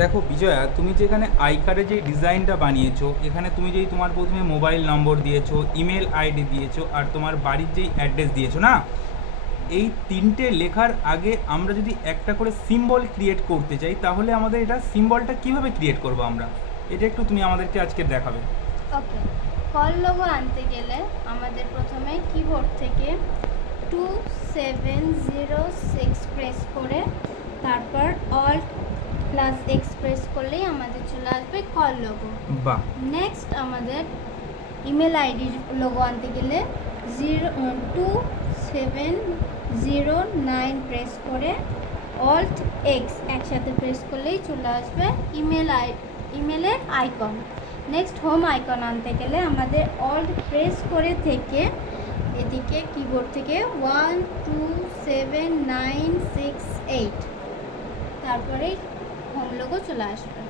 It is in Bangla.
দেখো বিজয়া, তুমি যে এখানে আই কার্ডে যে ডিজাইনটা বানিয়েছো, এখানে তুমি যেই তোমার প্রথমে মোবাইল নম্বর দিয়েছো, ইমেল আইডি দিয়েছো, আর তোমার বাড়ির যেই অ্যাড্রেস দিয়েছো না, এই তিনটে লেখার আগে আমরা যদি একটা করে সিম্বল ক্রিয়েট করতে চাই, তাহলে আমাদের এটা সিম্বলটা কিভাবে ক্রিয়েট করব আমরা, এটা একটু তুমি আমাদেরকে আজকে দেখাবে। ওকে, কল লোগো আনতে গেলে আমাদের প্রথমে কিবোর্ড থেকে 2706 প্রেস করে তারপর অল্ট প্লাস এক্স প্রেস করলেই আমাদের চলে আসবে কল লোগো। বাহ। নেক্সট আমাদের ইমেল আইডির লোগো আনতে গেলে 2709 প্রেস করে অল্ট এক্স একসাথে প্রেস করলেই চলে আসবে ইমেলের আইকন। নেক্সট হোম আইকন আনতে গেলে আমাদের অল্ট প্রেস করে থেকে এদিকে কিবোর্ড থেকে 12796 8 তারপরে হোম লোগো চলে আসবে।